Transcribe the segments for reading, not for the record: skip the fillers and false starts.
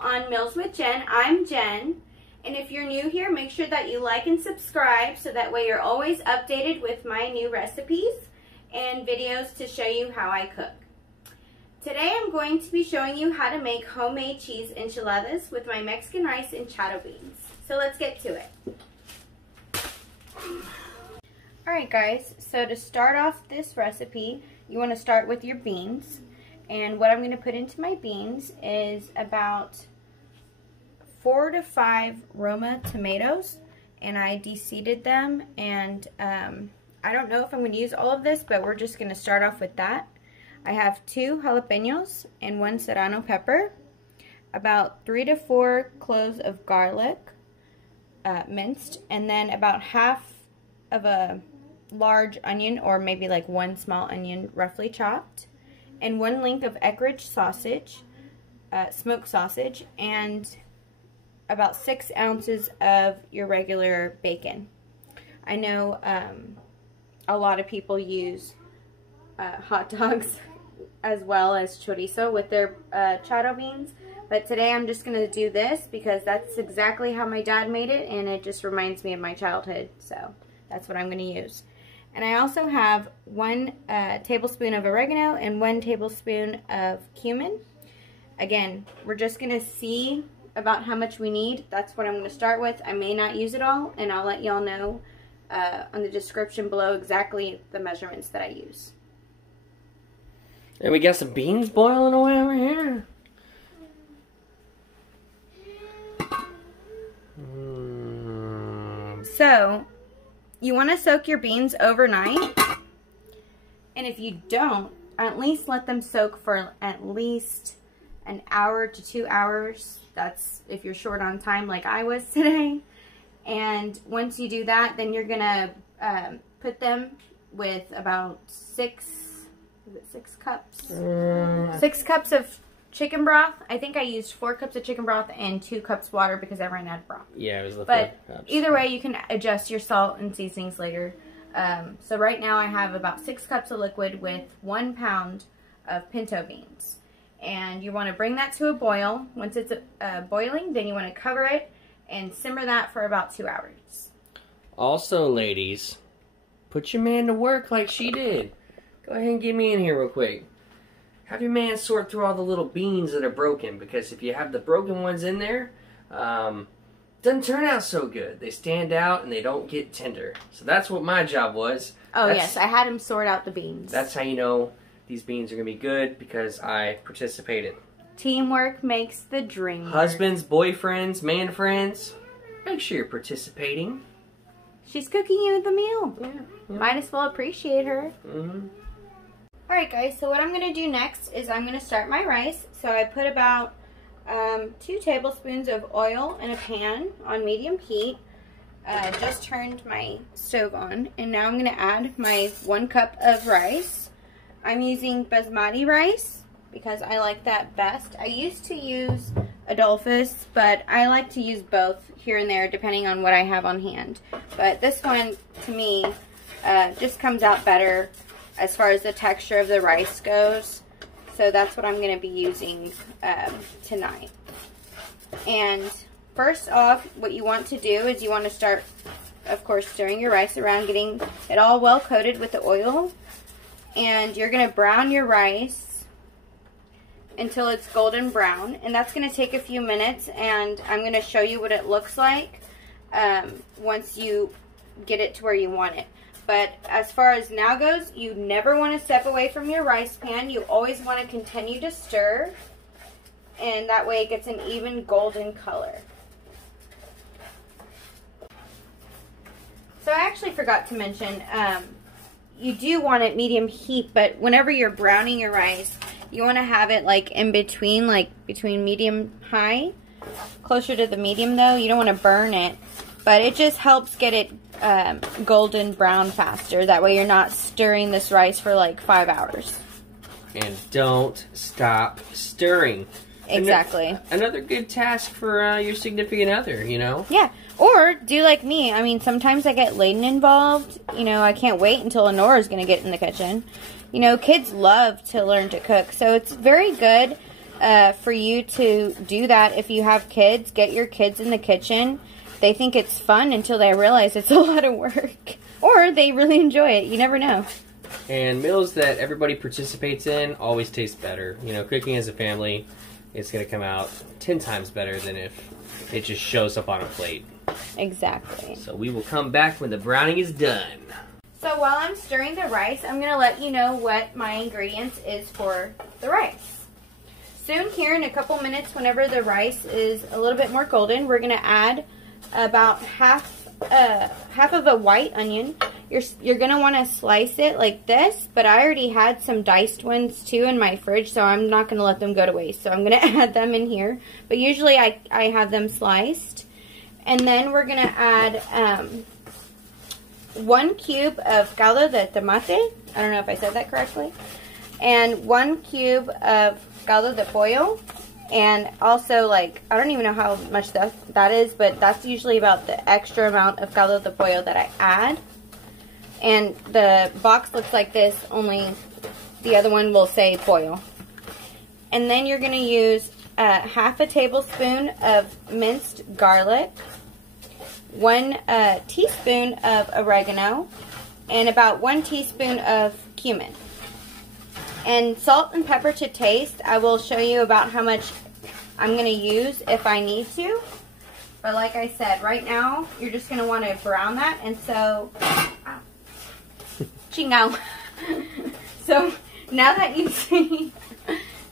on Meals with Jen. I'm Jen, and if you're new here, make sure that you like and subscribe so that way you're always updated with my new recipes and videos to show you how I cook. Today I'm going to be showing you how to make homemade cheese enchiladas with my Mexican rice and Charro beans. So let's get to it. Alright guys, so to start off this recipe, you want to start with your beans. And what I'm going to put into my beans is about 4 to 5 Roma tomatoes. And I deseeded them. And I don't know if I'm going to use all of this, but we're just going to start off with that. I have 2 jalapeños and 1 Serrano pepper. About 3 to 4 cloves of garlic, minced. And then about half of a large onion, or maybe like 1 small onion roughly chopped. And 1 link of eckridge sausage, smoked sausage, and about 6 ounces of your regular bacon. I know a lot of people use hot dogs as well as chorizo with their charro beans, but today I'm just going to do this because that's exactly how my dad made it, and it just reminds me of my childhood, so that's what I'm going to use. And I also have 1 tablespoon of oregano and 1 tablespoon of cumin. Again, we're just going to see about how much we need. That's what I'm going to start with. I may not use it all, and I'll let y'all know on the description below exactly the measurements that I use. And we got some beans boiling away over here. So, you want to soak your beans overnight, and if you don't, at least let them soak for at least an hour to 2 hours. That's if you're short on time like I was today. And once you do that, then you're going to put them with about 6 cups? 6 cups of chicken broth. I think I used 4 cups of chicken broth and 2 cups water because I ran out of broth. Yeah, it was the 4 cups. Either way, you can adjust your salt and seasonings later. So right now I have about 6 cups of liquid with 1 pound of pinto beans. And you want to bring that to a boil. Once it's boiling, then you want to cover it and simmer that for about 2 hours. Also, ladies, put your man to work like she did. Go ahead and get me in here real quick. Have your man sort through all the little beans that are broken, because if you have the broken ones in there, doesn't turn out so good. They stand out and they don't get tender. So that's what my job was. Oh yes, I had him sort out the beans. That's how you know these beans are going to be good, because I participated. Teamwork makes the dream work. Husbands, boyfriends, man friends, make sure you're participating. She's cooking you the meal. Yeah. Might as well appreciate her. Mm-hmm. Alright guys, so what I'm going to do next is I'm going to start my rice. So I put about 2 tablespoons of oil in a pan on medium heat. Just turned my stove on. And now I'm going to add my 1 cup of rice. I'm using basmati rice because I like that best. I used to use Adolphus, but I like to use both here and there depending on what I have on hand. But this one, to me, just comes out better as far as the texture of the rice goes. So that's what I'm going to be using tonight. And first off, what you want to do is you want to start, of course, stirring your rice around, getting it all well coated with the oil. And you're going to brown your rice until it's golden brown. And that's going to take a few minutes, and I'm going to show you what it looks like once you get it to where you want it. But as far as now goes, you never want to step away from your rice pan. You always want to continue to stir, and that way it gets an even golden color. So I actually forgot to mention, you do want it medium heat, but whenever you're browning your rice, you want to have it like in between, like between medium high, closer to the medium though. You don't want to burn it, but it just helps get it golden brown faster. That way you're not stirring this rice for like 5 hours. And don't stop stirring. Exactly. Another good task for your significant other, you know? Yeah. Or do like me. I mean, sometimes I get Layden involved. You know, I can't wait until Honora's going to get in the kitchen. You know, kids love to learn to cook. So it's very good for you to do that. If you have kids, get your kids in the kitchen. They think it's fun until they realize it's a lot of work. Or they really enjoy it. You never know. And meals that everybody participates in always taste better. You know, cooking as a family, it's going to come out 10 times better than if it just shows up on a plate. Exactly. So we will come back when the browning is done. So while I'm stirring the rice, I'm going to let you know what my ingredients is for the rice. Soon here in a couple minutes, whenever the rice is a little bit more golden, we're going to add about half of a white onion. You're going to want to slice it like this, but I already had some diced ones too in my fridge, so I'm not going to let them go to waste. So I'm going to add them in here, but usually I have them sliced. And then we're going to add 1 cube of caldo de tomate. I don't know if I said that correctly. And 1 cube of caldo de pollo. And also, like, I don't even know how much that is, but that's usually about the extra amount of caldo de pollo that I add. And the box looks like this, only the other one will say pollo. And then you're going to use half a tablespoon of minced garlic, 1 teaspoon of oregano, and about 1 teaspoon of cumin. And salt and pepper to taste. I will show you about how much I'm going to use if I need to. But like I said, right now, you're just going to want to brown that. And so, chingao. So, now that you see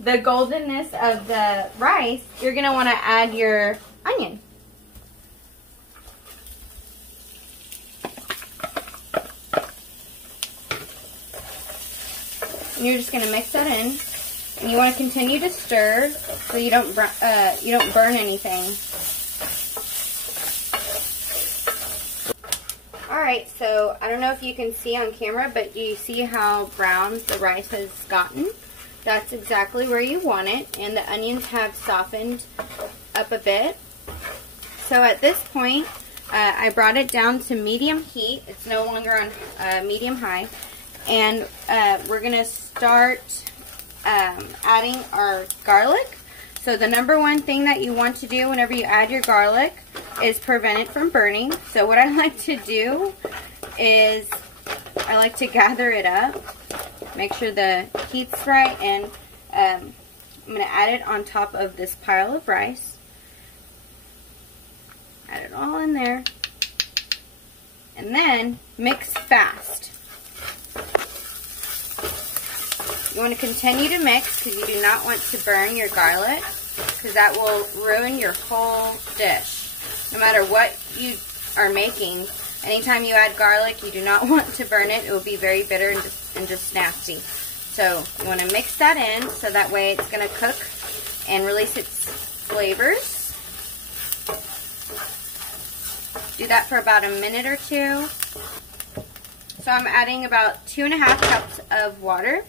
the goldenness of the rice, you're going to want to add your onion. And you're just going to mix that in, and you want to continue to stir so you don't burn anything. All right, so I don't know if you can see on camera, but do you see how brown the rice has gotten? That's exactly where you want it, and the onions have softened up a bit. So at this point, I brought it down to medium heat. It's no longer on medium high. And we're going to start adding our garlic. So the number one thing that you want to do whenever you add your garlic is prevent it from burning. So what I like to do is I like to gather it up, make sure the heat's right, and I'm going to add it on top of this pile of rice. Add it all in there. And then mix fast. You want to continue to mix because you do not want to burn your garlic, because that will ruin your whole dish. No matter what you are making, anytime you add garlic, you do not want to burn it. It will be very bitter and just nasty. So you want to mix that in so that way it's going to cook and release its flavors. Do that for about a minute or two. So I'm adding about 2.5 cups of water.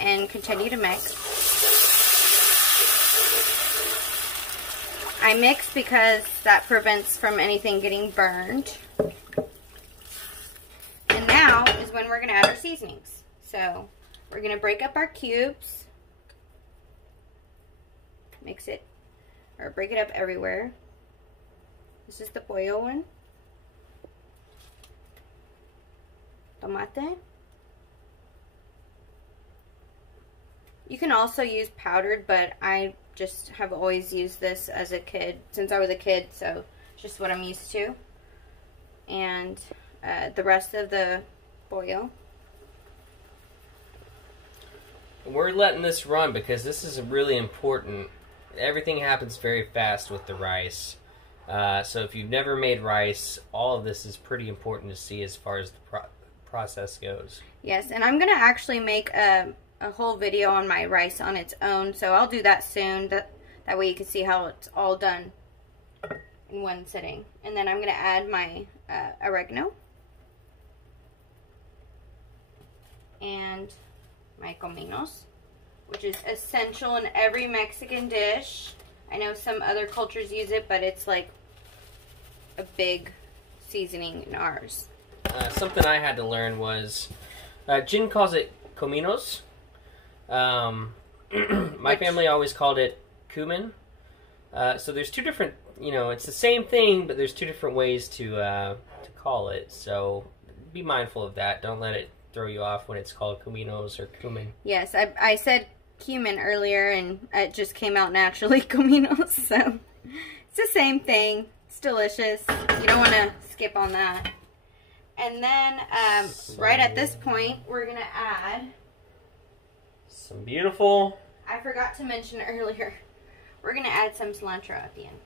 And continue to mix. I mix because that prevents from anything getting burned. And now is when we're going to add our seasonings. So we're going to break up our cubes. Mix it, or break it up everywhere. This is the pollo one. Tomate. You can also use powdered, but I just have always used this as a kid, since I was a kid, so it's just what I'm used to. And the rest of the pollo. We're letting this run because this is really important. Everything happens very fast with the rice. So if you've never made rice, all of this is pretty important to see as far as the process goes. Yes, and I'm going to actually make a whole video on my rice on its own, so I'll do that soon. That way you can see how it's all done in one sitting. And then I'm going to add my oregano and my cominos, which is essential in every Mexican dish. I know some other cultures use it, but it's like a big seasoning in ours. Something I had to learn was, Jin calls it cominos. My family always called it cumin. So there's two different, it's the same thing, but there's two different ways to call it. So be mindful of that. Don't let it throw you off when it's called cuminos or cumin. Yes, I said cumin earlier, and it just came out naturally, cuminos. So it's the same thing. It's delicious. You don't want to skip on that. And then right at this point, we're going to add some beautiful... I forgot to mention earlier, we're going to add some cilantro at the end.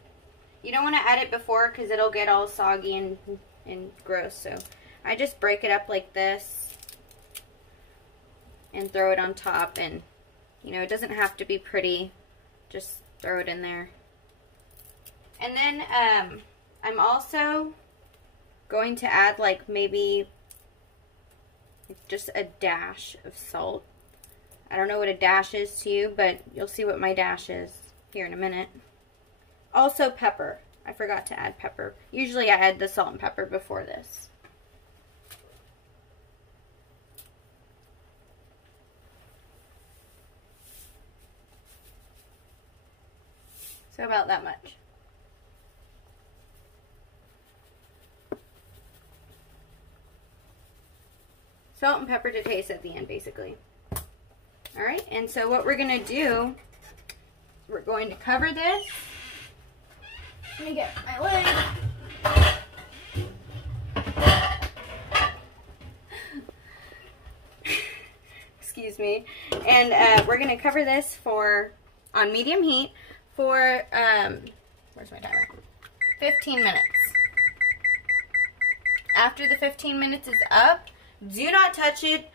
You don't want to add it before because it'll get all soggy and gross. So I just break it up like this and throw it on top. And, it doesn't have to be pretty. Just throw it in there. And then I'm also going to add like maybe just a dash of salt. I don't know what a dash is to you, but you'll see what my dash is here in a minute. Also pepper. I forgot to add pepper. Usually I add the salt and pepper before this. So about that much. Salt and pepper to taste at the end, basically. Alright, and so what we're going to do, we're going to cover this. Let me get my leg. Excuse me. And we're going to cover this on medium heat for, where's my timer? 15 minutes. After the 15 minutes is up, do not touch it.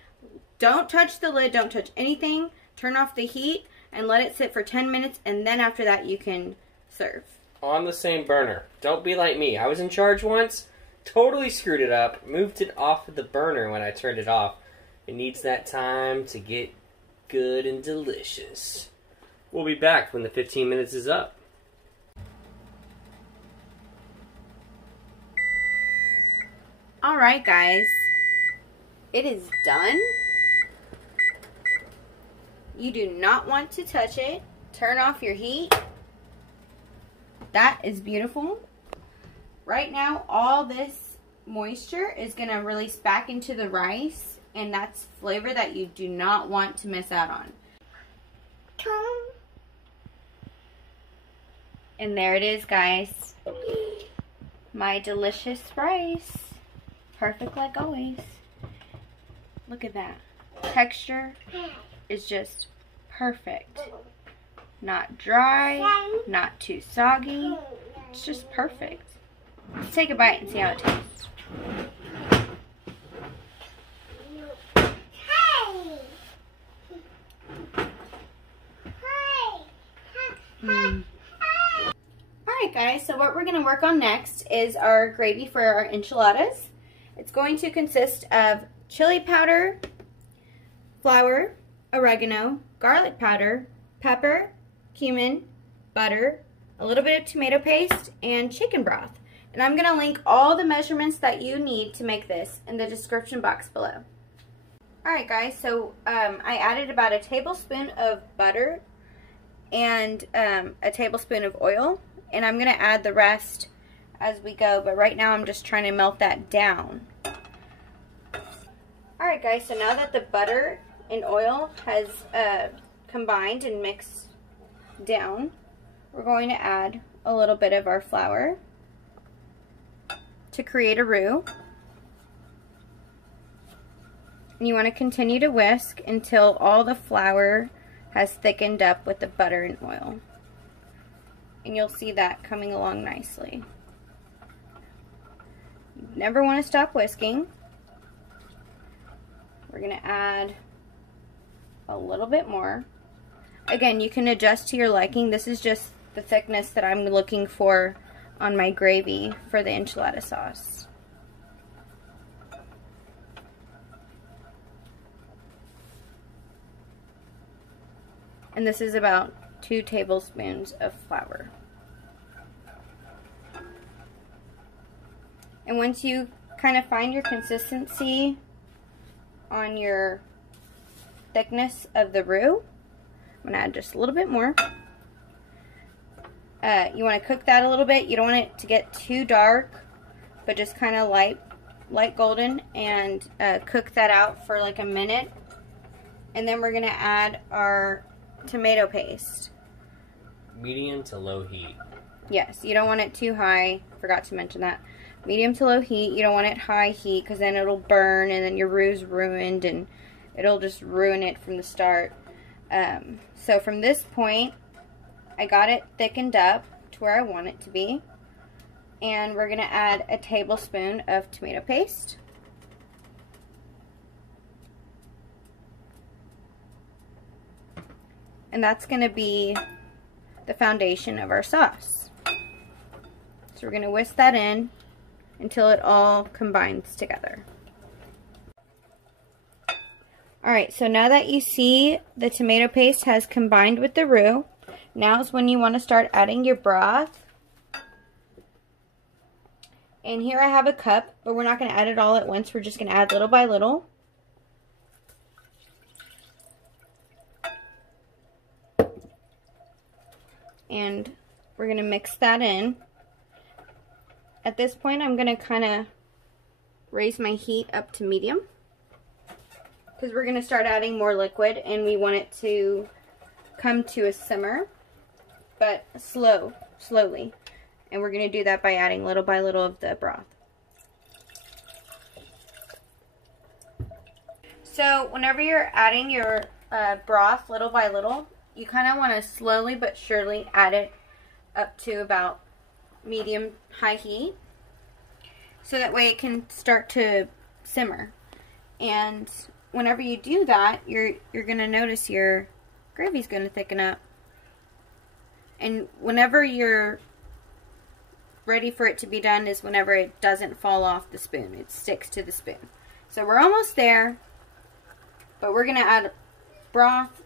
Don't touch the lid. Don't touch anything. Turn off the heat and let it sit for 10 minutes. And then after that, you can serve. On the same burner. Don't be like me. I was in charge once. Totally screwed it up. Moved it off of the burner when I turned it off. It needs that time to get good and delicious. We'll be back when the 15 minutes is up. Alright, guys. It is done. You do not want to touch it. Turn off your heat. That is beautiful. Right now, all this moisture is going to release back into the rice, and that's flavor that you do not want to miss out on. And there it is, guys. My delicious rice. Perfect like always. Look at that. Texture is just perfect. Not dry, not too soggy. It's just perfect. Let's take a bite and see how it tastes. Alright guys, so what we're going to work on next is our gravy for our enchiladas. It's going to consist of chili powder, flour, oregano, garlic powder, pepper, cumin, butter, a little bit of tomato paste, and chicken broth. And I'm going to link all the measurements that you need to make this in the description box below. Alright guys, so I added about a tablespoon of butter and a tablespoon of oil. And I'm going to add the rest as we go, but right now I'm just trying to melt that down. Alright guys, so now that the butter and oil has combined and mixed down, we're going to add a little bit of our flour to create a roux. And you want to continue to whisk until all the flour has thickened up with the butter and oil. And you'll see that coming along nicely. You never want to stop whisking. We're going to add a little bit more. Again, you can adjust to your liking. This is just the thickness that I'm looking for on my gravy for the enchilada sauce. And this is about 2 tablespoons of flour. And once you kind of find your consistency on your thickness of the roux, I'm I'm gonna add just a little bit more. You want to cook that a little bit. You don't want it to get too dark, but just kind of light golden, and cook that out for like a minute. And then we're gonna add our tomato paste. Medium to low heat. Yes, you don't want it too high. Forgot to mention that. Medium to low heat. You don't want it high heat because then it'll burn and then your roux's ruined and it'll just ruin it from the start. So from this point, I got it thickened up to where I want it to be. And we're going to add a tablespoon of tomato paste. And that's going to be the foundation of our sauce. So we're going to whisk that in until it all combines together. Alright, so now that you see the tomato paste has combined with the roux, now is when you want to start adding your broth. And here I have a cup, but we're not going to add it all at once. We're just going to add little by little. And we're going to mix that in. At this point, I'm going to kind of raise my heat up to medium, because we're going to start adding more liquid and we want it to come to a simmer, but slowly. And we're going to do that by adding little by little of the broth. So whenever you're adding your broth little by little, you kind of want to slowly but surely add it up to about medium high heat, so that way it can start to simmer. And whenever you do that, you're going to notice your gravy's going to thicken up. And whenever you're ready for it to be done is whenever it doesn't fall off the spoon. It sticks to the spoon. So we're almost there, but we're going to add broth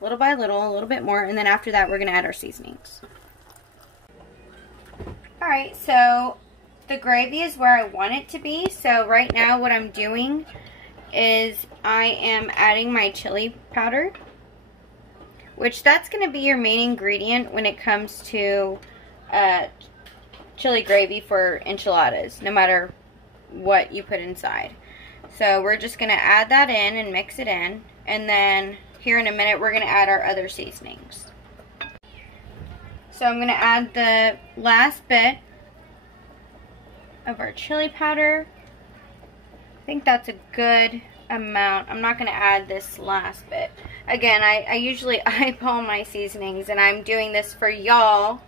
little by little, a little bit more, and then after that we're going to add our seasonings. Alright, so the gravy is where I want it to be. So right now what I'm doing is I am adding my chili powder, which that's going to be your main ingredient when it comes to chili gravy for enchiladas, no matter what you put inside. So we're just going to add that in and mix it in, and then here in a minute we're going to add our other seasonings. So I'm going to add the last bit of our chili powder. I think that's a good amount. I'm not going to add this last bit. Again, I usually eyeball my seasonings, and I'm doing this for y'all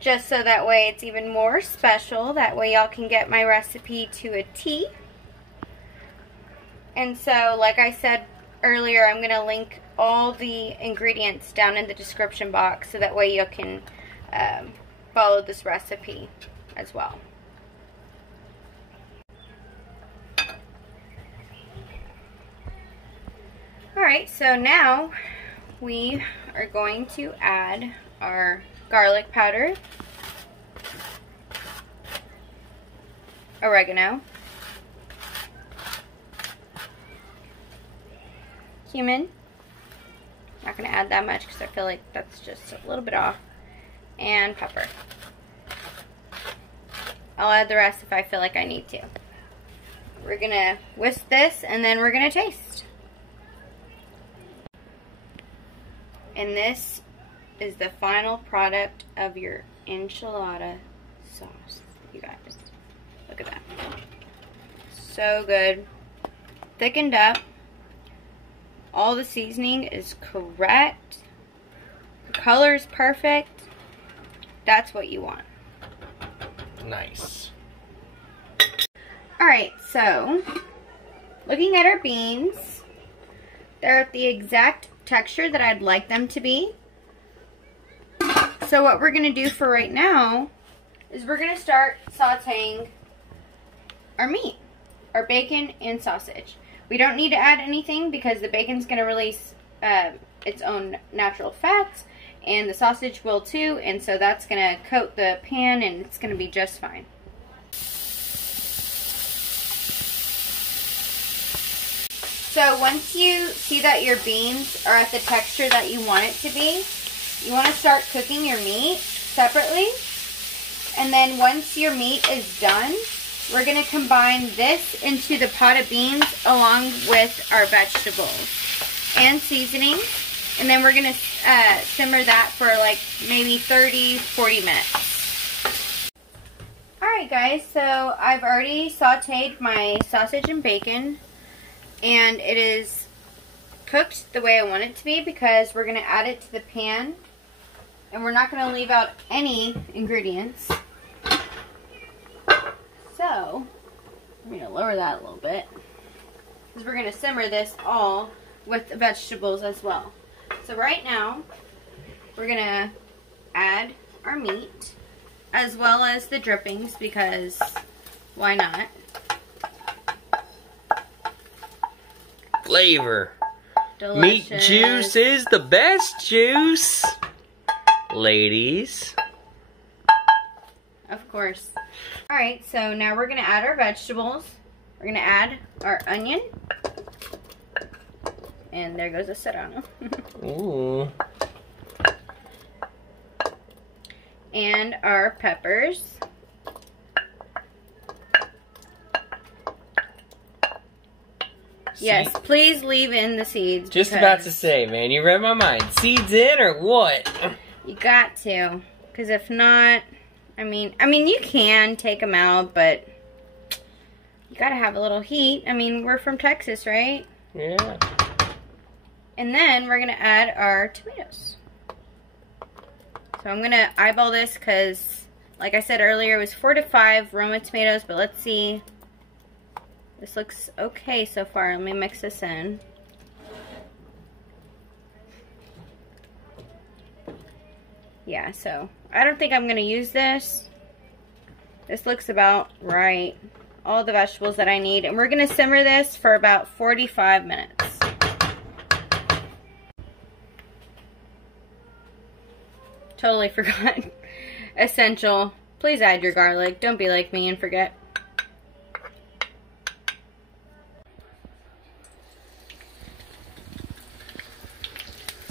just so that way it's even more special. That way y'all can get my recipe to a T. And so, like I said earlier, I'm going to link all the ingredients down in the description box so that way you can follow this recipe as well. Alright, so now we are going to add our garlic powder, oregano, cumin. Not going to add that much because I feel like that's just a little bit off, and pepper. I'll add the rest if I feel like I need to. We're going to whisk this and then we're going to taste. And this is the final product of your enchilada sauce, you guys. Look at that. So good. Thickened up. All the seasoning is correct. The color is perfect. That's what you want. Nice. Alright, so looking at our beans, they're at the exact texture that I'd like them to be. So what we're going to do for right now is we're going to start sauteing our meat, our bacon and sausage. We don't need to add anything because the bacon's going to release its own natural fats, and the sausage will too, and so that's going to coat the pan and it's going to be just fine. So once you see that your beans are at the texture that you want it to be, you want to start cooking your meat separately. And then once your meat is done, we're going to combine this into the pot of beans along with our vegetables and seasoning. And then we're going to simmer that for like maybe 30-40 minutes. Alright guys, so I've already sauteed my sausage and bacon. And it is cooked the way I want it to be because we're going to add it to the pan. And we're not going to leave out any ingredients. So, I'm going to lower that a little bit. Because we're going to simmer this all with the vegetables as well. So right now, we're going to add our meat. As well as the drippings because why not? Flavor. Delicious. Meat juice is the best juice, ladies. Of course. Alright, so now we're going to add our vegetables. We're going to add our onion. And there goes the Serrano. Ooh. And our peppers. Yes, please leave in the seeds. Just about to say, man, you read my mind. Seeds in or what? You got to, because if not, I mean, you can take them out, but you gotta have a little heat. I mean, we're from Texas, right? Yeah. And then we're gonna add our tomatoes. So I'm gonna eyeball this because, like I said earlier, it was 4 to 5 Roma tomatoes, but let's see. This looks okay so far. Let me mix this in. Yeah, so I don't think I'm going to use this. This looks about right. All the vegetables that I need. And we're going to simmer this for about 45 minutes. Totally forgot. Essential. Please add your garlic. Don't be like me and forget.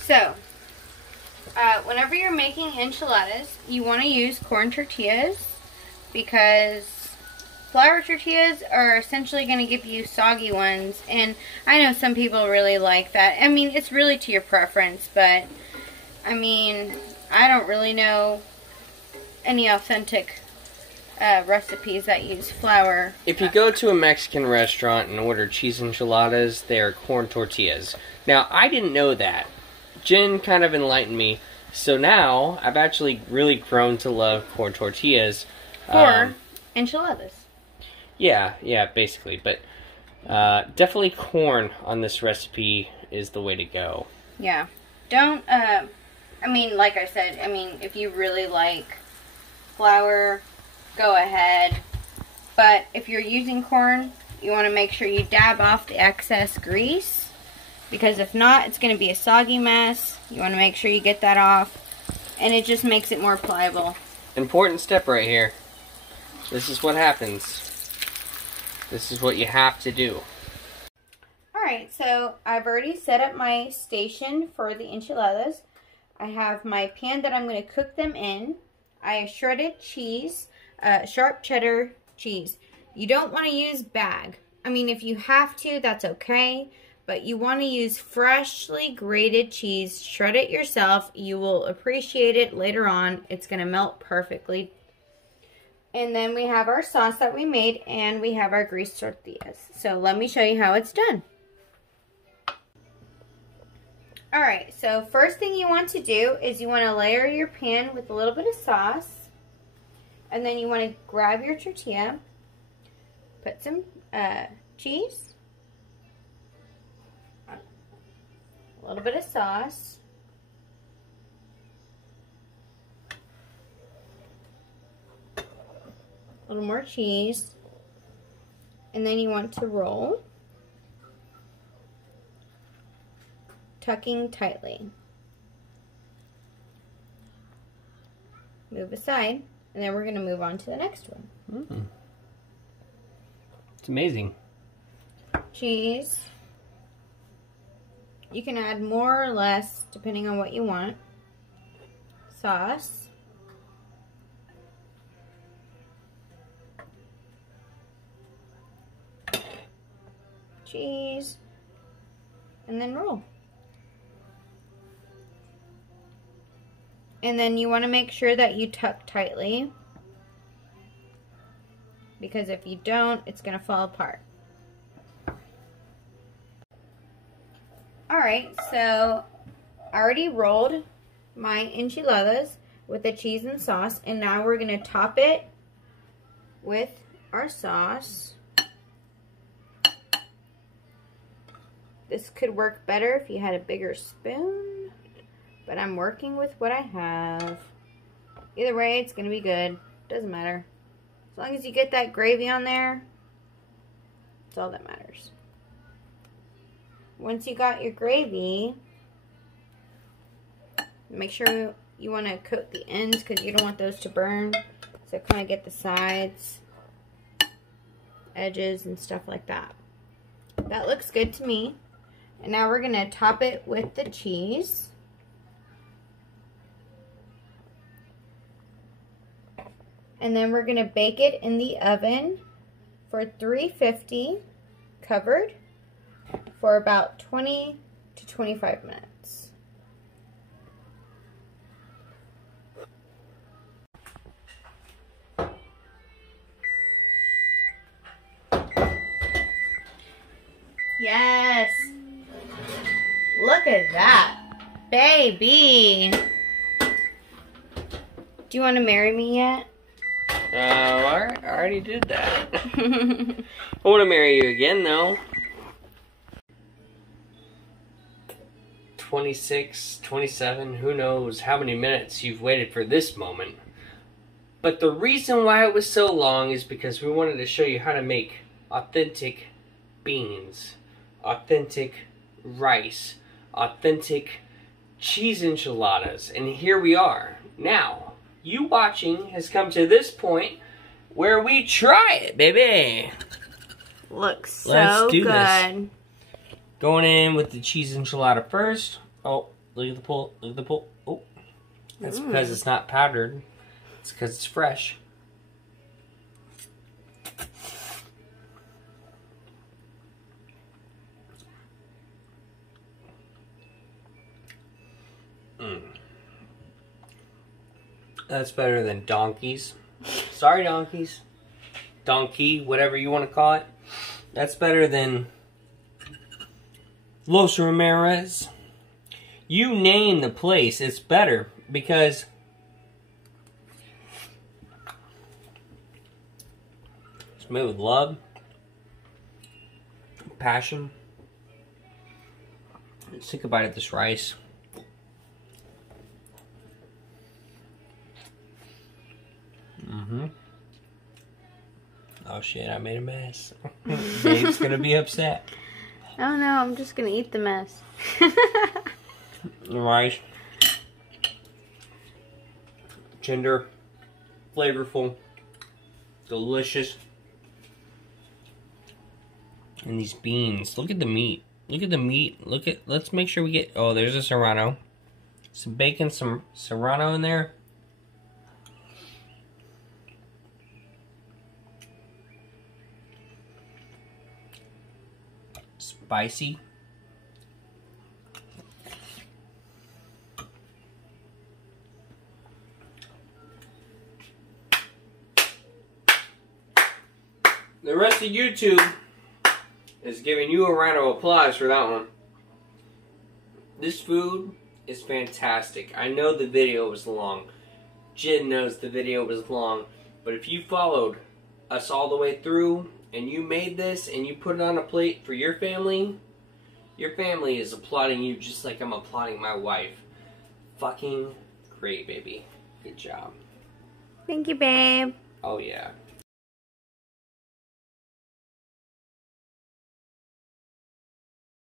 So, whenever you're making enchiladas, you want to use corn tortillas because flour tortillas are essentially going to give you soggy ones, and I know some people really like that. I mean, it's really to your preference, but I mean, I don't really know any authentic recipes that use flour. If you go to a Mexican restaurant and order cheese enchiladas, they are corn tortillas. Now, I didn't know that. Jen kind of enlightened me, so now I've actually really grown to love corn tortillas. For enchiladas. Yeah, basically, but definitely corn on this recipe is the way to go. Yeah. Don't, I mean, like I said, I mean, if you really like flour, go ahead. But if you're using corn, you want to make sure you dab off the excess grease. Because if not, it's going to be a soggy mess. You want to make sure you get that off. And it just makes it more pliable. Important step right here. This is what happens. This is what you have to do. Alright, so I've already set up my station for the enchiladas. I have my pan that I'm going to cook them in. I have shredded cheese, sharp cheddar cheese. You don't want to use bag. I mean, if you have to, that's okay. But you want to use freshly grated cheese. Shred it yourself. You will appreciate it later on. It's going to melt perfectly. And then we have our sauce that we made, and we have our greased tortillas. So let me show you how it's done. Alright, so first thing you want to do is you want to layer your pan with a little bit of sauce. And then you want to grab your tortilla, put some cheese, a little bit of sauce, a little more cheese, and then you want to roll, tucking tightly. Move aside, and then we're going to move on to the next one. It's amazing. Cheese, You can add more or less depending on what you want. Sauce. Cheese. And then roll. And then you want to make sure that you tuck tightly, because if you don't, it's going to fall apart. Alright, so I already rolled my enchiladas with the cheese and sauce, and now we're going to top it with our sauce. This could work better if you had a bigger spoon, but I'm working with what I have. Either way, it's going to be good. Doesn't matter. As long as you get that gravy on there, that's all that matters. Once you got your gravy, make sure you want to coat the ends because you don't want those to burn. So kind of get the sides, edges, and stuff like that. That looks good to me. And now we're going to top it with the cheese. And then we're going to bake it in the oven for 350, covered, for about 20 to 25 minutes. Yes! Look at that, baby! Do you want to marry me yet? I already did that. I want to marry you again, though. 26, 27, who knows how many minutes you've waited for this moment. But the reason why it was so long is because we wanted to show you how to make authentic beans, authentic rice, authentic cheese enchiladas. And here we are. Now, you watching has come to this point where we try it, baby. Looks so good. This. Going in with the cheese enchilada first. Oh, look at the pull. Look at the pull. Oh, that's because it's not powdered. It's because it's fresh. That's better than donkeys. Sorry, donkeys. Donkey, whatever you want to call it. That's better than Los Ramirez. You name the place, it's better because it's made with love, passion. Let's take a bite of this rice. Oh shit, I made a mess. Babe's gonna be upset. Oh no, I'm just gonna eat the mess. Rice. Tender. Flavorful. Delicious. And these beans. Look at the meat. Look at the meat. Let's make sure we get, oh, there's a Serrano. Some bacon, some Serrano in there. Spicy. The rest of YouTube is giving you a round of applause for that one. This food is fantastic. I know the video was long. Jin knows the video was long. But if you followed us all the way through and you made this and you put it on a plate for your family is applauding you just like I'm applauding my wife. Fucking great, baby. Good job. Thank you, babe. Oh, yeah.